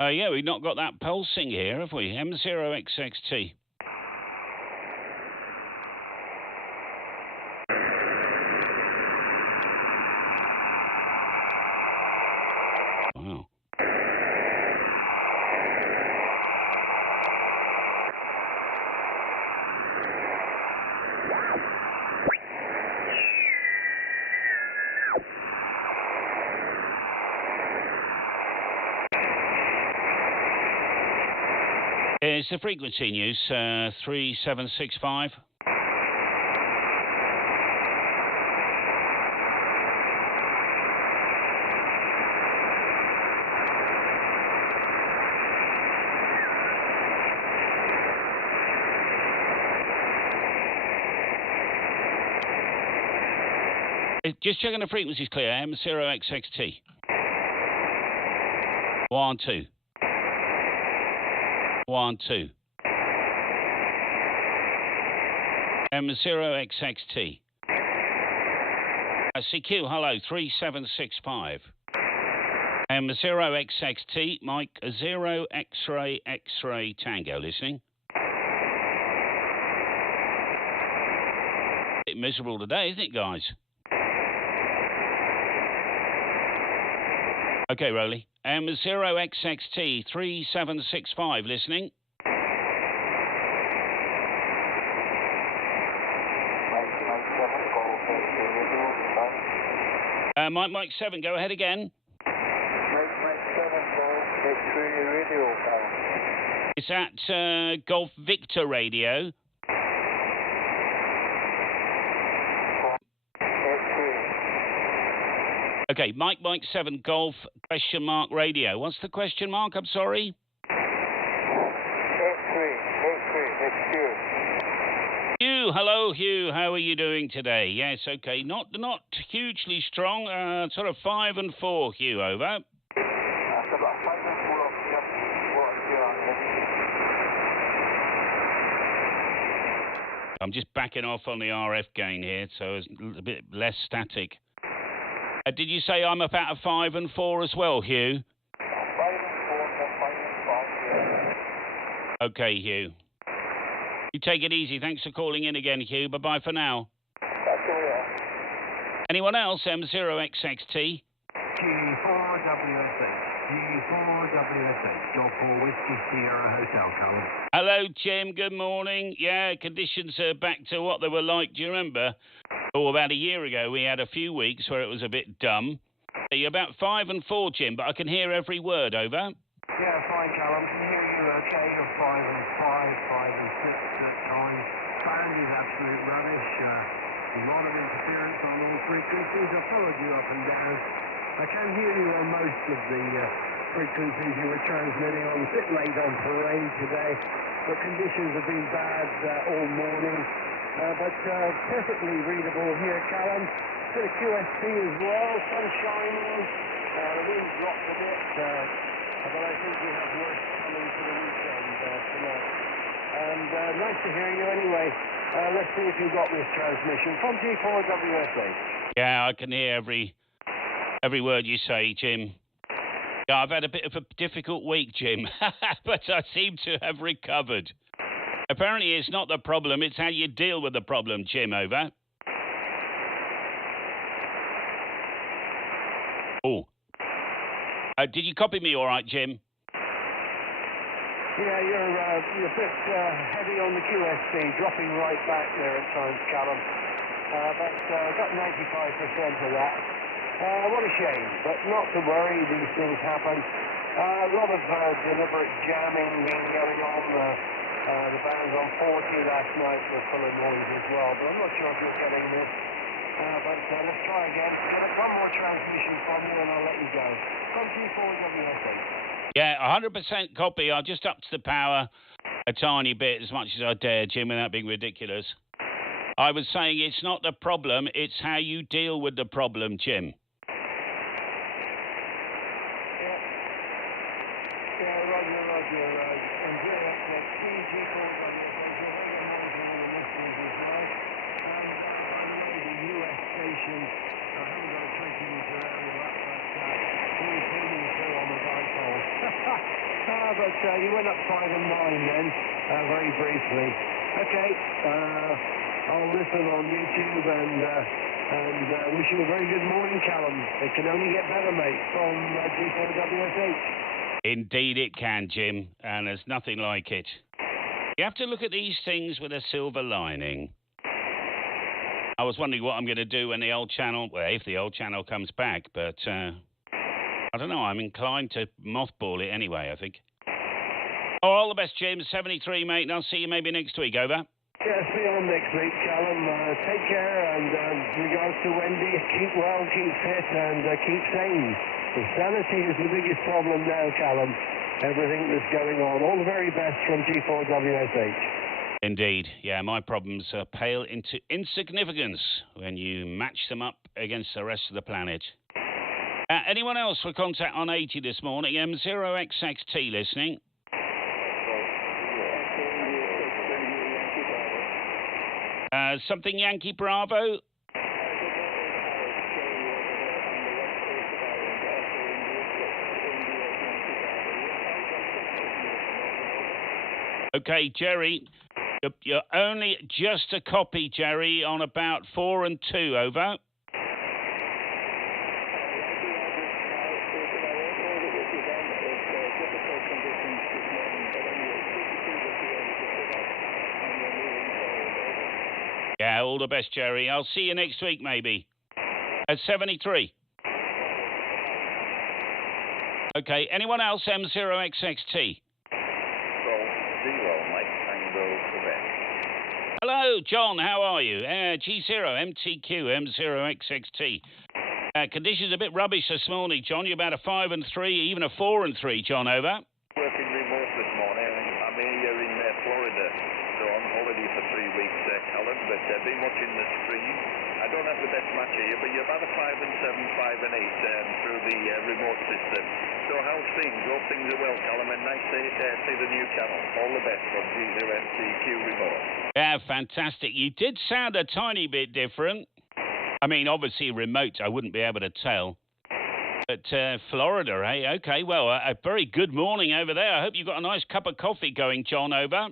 Yeah, we've not got that pulsing here, have we? M0XXT. Wow. Is the frequency in use 3765? Just checking the frequency's clear. M0XXT. 1, 2. 1, 2. M0XXT. CQ, hello, 3765. M0XXT, Mike 0 X-ray X-ray Tango, listening. Bit miserable today, isn't it, guys? Okay, Rolly. M0XXT 3765, listening. Mike 7, go ahead again. Mike 7, Golf X-ray radio, pal. Is that Golf Victor radio? Okay, Mike 7, Golf question mark radio. What's the question mark? I'm sorry. X-ray, it's Hugh. Hugh, hello, Hugh. How are you doing today? Yes, okay. Not hugely strong. Sort of 5 and 4, Hugh. Over. That's about 5 and 4 up. Yep. I'm just backing off on the RF gain here, so it's a bit less static. Did you say I'm about a 5 and 4 as well, Hugh? 5 and 4, 5 and 5, yeah. Okay, Hugh. You take it easy. Thanks for calling in again, Hugh. Bye-bye for now. That's all, yeah. Anyone else? M0XXT. G4WSH. G4WSH. Golf 4 Whiskey Sierra Hotel, Callum. Hello, Jim. Good morning. Yeah, conditions are back to what they were like. Do you remember? Oh, about a year ago, we had a few weeks where it was a bit dumb. You're about 5 and 4, Jim, but I can hear every word. Over. Yeah, fine, Callum. Can hear you okay. You're 5 and 5, 5 and 6 at times. Sound is absolute rubbish. A lot of interference on all frequencies. I've followed you up and down. I can hear you on most of the frequencies you were transmitting. I was a bit late on parade today, but conditions have been bad all morning. But perfectly readable here, Callum. Bit of QSP as well, sun shining, the wind's dropped a bit, but I think we have worse coming for the weekend tonight. And nice to hear you anyway. Let's see if you got this transmission from G4WSH. Yeah, I can hear every word you say, Jim. Yeah, I've had a bit of a difficult week, Jim, but I seem to have recovered. Apparently it's not the problem, it's how you deal with the problem, Jim. Over. Oh. Did you copy me all right, Jim? Yeah, you're a bit heavy on the QSC, dropping right back there at times, Callum. But got 95% of that. What a shame, but not to worry, these things happen. A lot of deliberate jamming been going on. The bands on 40 last night were full of noise as well, but I'm not sure if you're getting this. But let's try again. Get one more transmission from you and I'll let you go. From G4WSH. Yeah, 100% copy. I'll just up to the power a tiny bit, as much as I dare, Jim, without being ridiculous. I was saying it's not the problem, it's how you deal with the problem, Jim. But you went up 5 and 9 then, very briefly. Okay, I'll listen on YouTube and wish you a very good morning, Callum. It can only get better, mate, from G4WSH. Indeed it can, Jim, and there's nothing like it. You have to look at these things with a silver lining. I was wondering what I'm going to do when the old channel, well, if the old channel comes back, but I don't know, I'm inclined to mothball it anyway, I think. Oh, all the best, Jim. 73, mate, and I'll see you maybe next week. Over. Yeah, see you on next week, Callum. Take care, and regards to Wendy, keep well, keep fit, and keep sane. Sanity is the biggest problem now, Callum. Everything that's going on. All the very best from G4WSH. Indeed. Yeah, my problems pale into insignificance when you match them up against the rest of the planet. Anyone else for contact on 80 this morning? M0XXT listening. Something Yankee Bravo. Okay, Jerry, you're only just a copy, Jerry, on about 4 and 2, over. Yeah, all the best, Jerry. I'll see you next week, maybe. At 73. Okay, anyone else? M0XXT. Hello, John. How are you? G0MTQ M0XXT. Conditions a bit rubbish this morning, John. You're about a 5 and 3, even a 4 and 3, John. Over. Working remote this morning. I'm here in Florida, so on holiday for 3 weeks, Callum. But I've been watching the stream. I don't have the best match here, but you're about a 5 and 7, 5 and 8 through the remote system. So how's things? Hope things are well, Callum, and nice to see the new channel. All the best from G0MTQ remote. Yeah, fantastic. You did sound a tiny bit different. I mean, obviously remote, I wouldn't be able to tell. But Florida, eh? Okay, well, a very good morning over there. I hope you've got a nice cup of coffee going, John, over.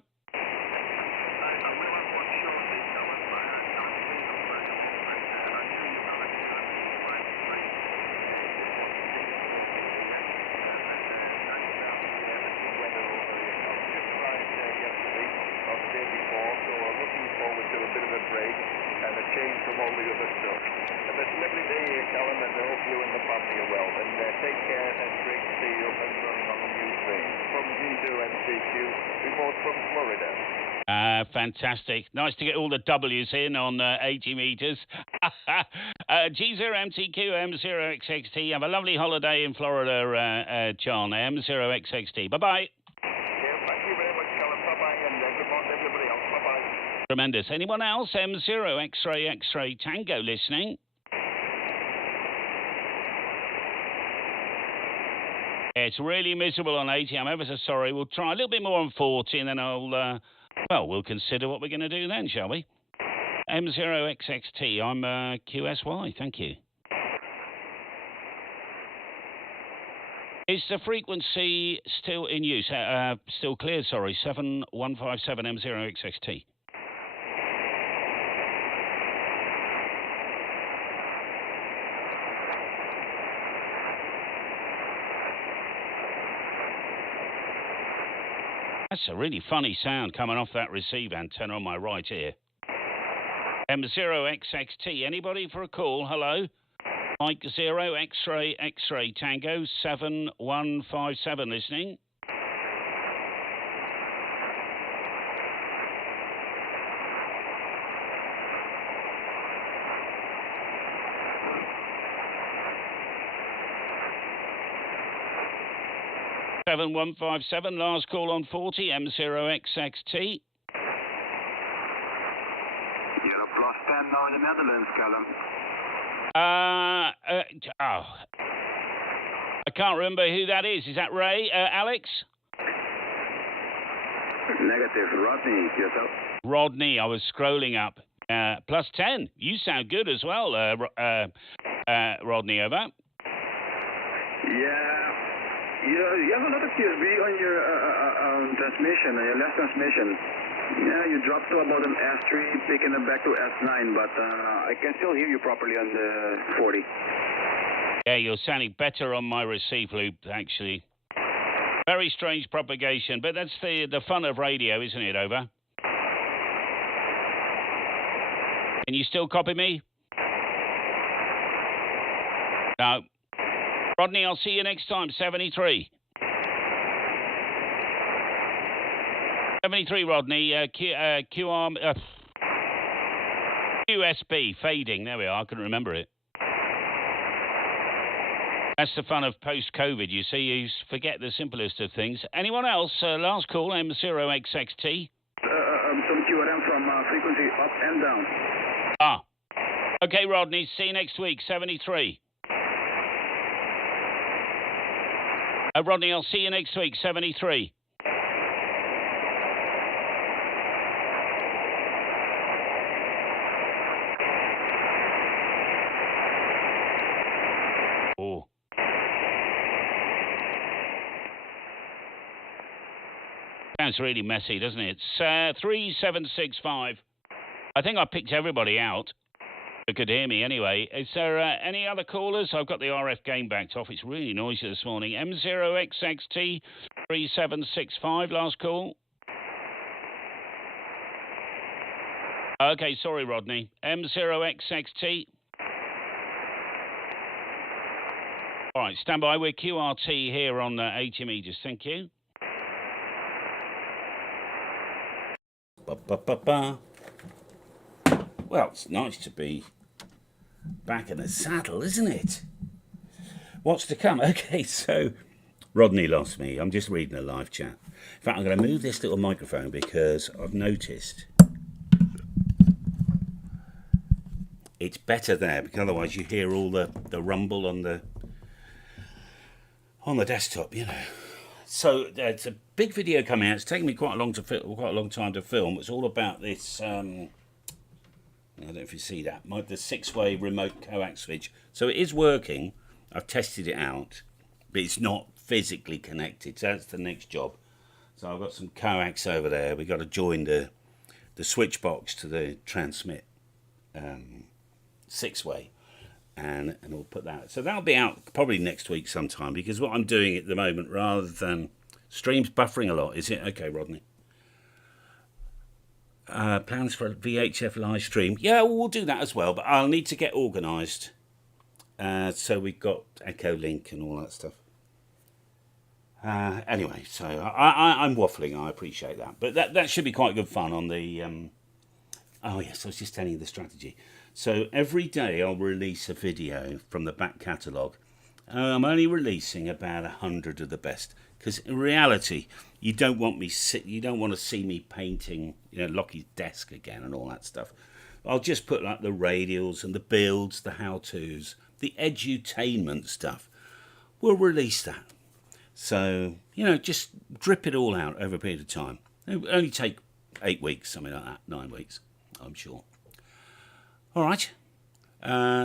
Fantastic. Nice to get all the W's in on 80 metres. G0MTQ M0XXT. Have a lovely holiday in Florida, John. M0XXT. Bye-bye. Yeah, thank you very much, Callum. Bye-bye, and good morning, everybody else. Bye-bye. Tremendous. Anyone else? M0 X-Ray X-Ray Tango listening? It's really miserable on 80. I'm ever so sorry. We'll try a little bit more on 40, and then I'll... well, we'll consider what we're going to do then, shall we? M0XXT, I'm QSY, thank you. Is the frequency still in use? Still cleared, sorry. 7157 M0XXT. That's a really funny sound coming off that receive antenna on my right ear. M0XXT. Anybody for a call? Hello? Mike 0 X-Ray X-Ray Tango 7157 listening. (7157) last call on 40 M0XXT. You're a plus 10 now in the Netherlands, Callum. I can't remember who that is. Is that Ray? Alex? Negative. Rodney, yourself. Rodney, I was scrolling up. Plus 10. You sound good as well, Rodney, over. Yeah. You have a lot of QSB on your transmission, on your left transmission. Yeah, you dropped to about an S3, picking it back to S9, but I can still hear you properly on the 40. Yeah, you're sounding better on my receive loop, actually. Very strange propagation, but that's the fun of radio, isn't it, over? Can you still copy me? No. Rodney, I'll see you next time, 73. 73, Rodney, QSB, fading, there we are, I couldn't remember it. That's the fun of post-COVID, you see, you forget the simplest of things. Anyone else? Last call, M0XXT. Some QRM from frequency up and down. Ah. Okay, Rodney, see you next week, 73. Rodney, I'll see you next week, 73. Oh. Sounds really messy, doesn't it? It's 3765. I think I picked everybody out. You could hear me anyway. Is there any other callers? I've got the RF gain backed off. It's really noisy this morning. M0XXT 3765, last call. Okay, sorry, Rodney. M0XXT. All right, stand by. We're QRT here on 80 metres. Thank you. Ba-ba-ba-ba. Well, it's nice to be back in the saddle, isn't it? What's to come? Okay, so Rodney lost me. I'm just reading a live chat. In fact, I'm going to move this little microphone because I've noticed it's better there, because otherwise you hear all the rumble on the desktop, you know. So it's a big video coming out. It's taken me quite a long time to film. It's all about this. I don't know if you see that. The 6-way remote coax switch. So it is working. I've tested it out, but it's not physically connected. So that's the next job. So I've got some coax over there. We've got to join the switch box to the transmit 6-way. And we'll put that. So that'll be out probably next week sometime, because what I'm doing at the moment, rather than streams buffering a lot, is it? Okay, Rodney. Plans for a VHF live stream. Yeah, we'll do that as well, but I'll need to get organised. So we've got Echo Link and all that stuff. Anyway, so I'm waffling. I appreciate that. But that should be quite good fun on the... oh, yes, I was just telling you the strategy. So every day I'll release a video from the back catalogue. I'm only releasing about 100 of the best, because in reality, you don't want to see me painting, Lockie's desk again and all that stuff. I'll just put like the radials and the builds, the how-tos, the edutainment stuff. We'll release that. So, just drip it all out over a period of time. It'll only take 8 weeks, something like that, 9 weeks, I'm sure. All right.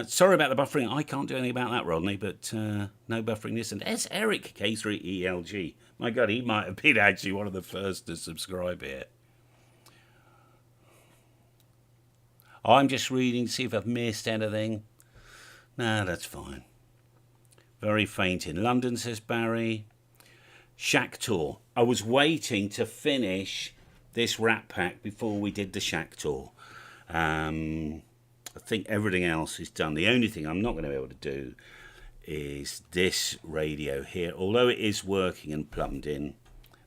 Sorry about the buffering. I can't do anything about that, Rodney, but no buffering this. And there's Eric K3ELG. My God, he might have been actually one of the first to subscribe here. I'm just reading to see if I've missed anything. No, that's fine. Very faint in London, says Barry. Shack tour. I was waiting to finish this Rat Pack before we did the Shack tour. I think everything else is done. The only thing I'm not going to be able to do is this radio here. Although it is working and plumbed in,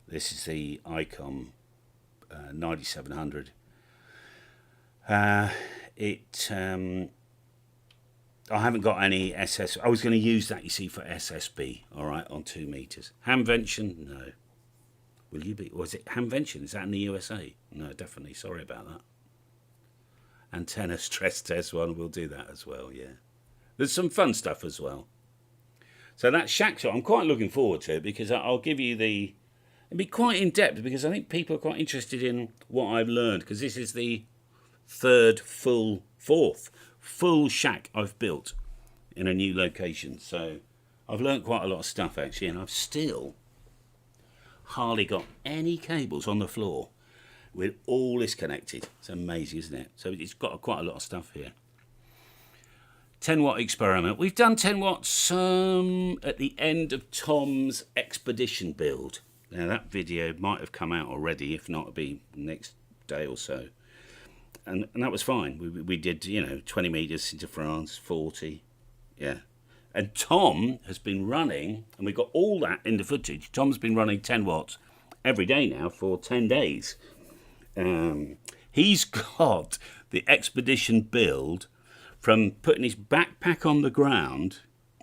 this is the ICOM 9700. I haven't got any SS. I was going to use that, you see, for SSB, all right, on 2 meters. Hamvention? No. Will you be? Was it Hamvention? Is that in the USA? No, definitely. Sorry about that. Antenna stress test one, we'll do that as well, yeah. There's some fun stuff as well. So that Shack shot, I'm quite looking forward to it, because I'll give you it'll be quite in depth, because I think people are quite interested in what I've learned, because this is the fourth full shack I've built in a new location. So I've learned quite a lot of stuff actually, and I've still hardly got any cables on the floor with all this connected. It's amazing, isn't it? So it's got quite a lot of stuff here. 10 watt experiment. We've done 10 watts at the end of Tom's expedition build. Now that video might have come out already, if not it'll be next day or so. And that was fine. We did, 20 metres into France, 40, yeah. And Tom has been running, and we got all that in the footage. Tom's been running 10 watts every day now for 10 days. He's got the expedition build from putting his backpack on the ground.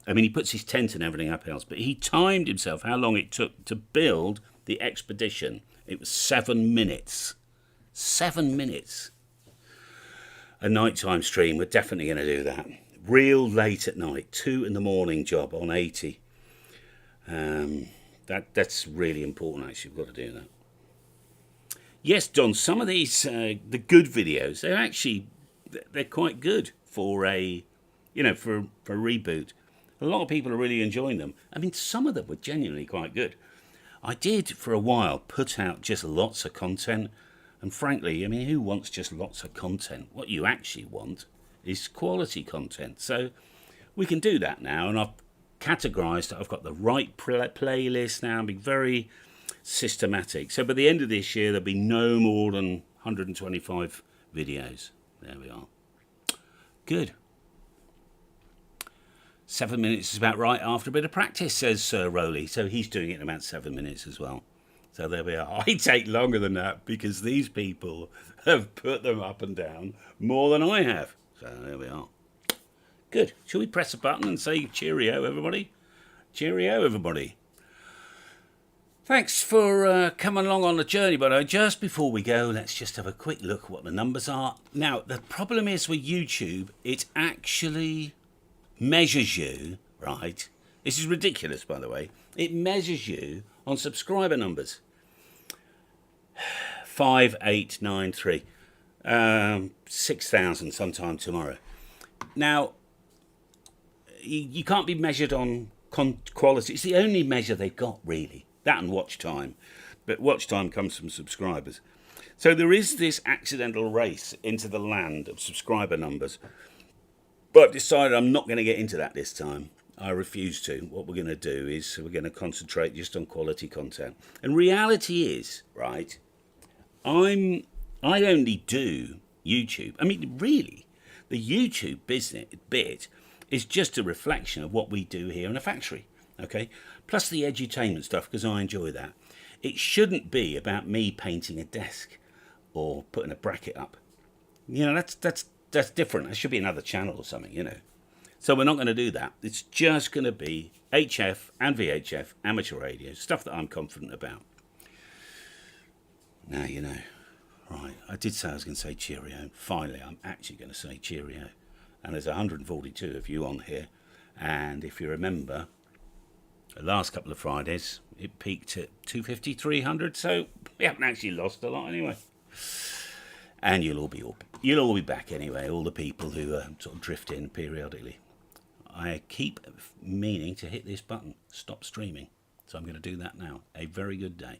I mean, he puts his tent and everything up else, but he timed himself how long it took to build the expedition. It was 7 minutes. 7 minutes. A nighttime stream, we're definitely going to do that. Real late at night, 2 in the morning job on 80. That's really important, actually. We've got to do that. Yes, Don, some of these, the good videos, they're quite good for a, for a reboot. A lot of people are really enjoying them. I mean, some of them were genuinely quite good. I did, for a while, put out just lots of content. And frankly, I mean, who wants just lots of content? What you actually want is quality content. So we can do that now. And I've categorised, I've got the right playlist now. I'm being very systematic. So by the end of this year, there'll be no more than 125 videos. There we are. Good. 7 minutes is about right after a bit of practice, says Sir Rowley. So he's doing it in about 7 minutes as well. So there we are. I take longer than that because these people have put them up and down more than I have. So there we are. Good. Shall we press a button and say cheerio, everybody? Cheerio, everybody. Thanks for coming along on the journey, but just before we go, let's just have a quick look at what the numbers are. Now, the problem is with YouTube, it actually measures you, right? This is ridiculous, by the way. It measures you on subscriber numbers. 5893. 6,000 sometime tomorrow. Now, you can't be measured on quality. It's the only measure they've got, really. That and watch time. But watch time comes from subscribers. So there is this accidental race into the land of subscriber numbers. But I've decided I'm not going to get into that this time. I refuse to. What we're going to do is we're going to concentrate just on quality content. And reality is, right, I only do YouTube. I mean, really, the YouTube business bit is just a reflection of what we do here in a factory, okay? Plus the edutainment stuff, because I enjoy that. It shouldn't be about me painting a desk or putting a bracket up. You know, that's different. That should be another channel or something, you know. So we're not going to do that. It's just going to be HF and VHF, amateur radio, stuff that I'm confident about. Now, you know, right, I did say I was going to say cheerio. Finally, I'm actually going to say cheerio. And there's 142 of you on here. And if you remember, the last couple of Fridays, it peaked at 250, 300. So we haven't actually lost a lot anyway. And you'll all be back anyway, all the people who sort of drift in periodically. I keep meaning to hit this button, stop streaming. So I'm going to do that now. A very good day.